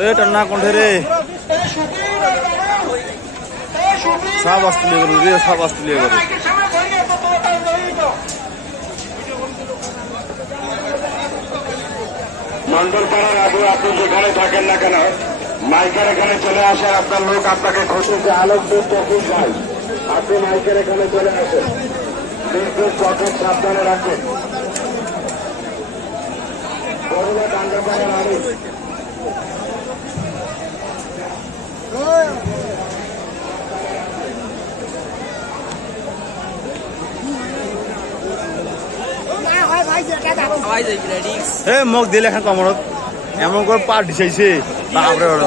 এ, টান্না কোনঠে রে সব আসলে করু রে সব আসলে করু মন্ডলপাড়ার আবু আপনি যেখানে থাকেন না কেন মাইকের এখানে চলে আসেন আপনার লোক আপনাকে খুঁজতেছে। আলোকপুর তখন যাই আপনি মাইকের এখানে চলে আসেন। বিদ্যুৎ পকেট সাবধানে রাখেন। আলু এ মোক দিলে এখন কমরত এমন করে পা ঢিসাইছে বাপরে ওরা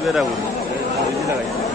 두 개라고. 여기다가 있어.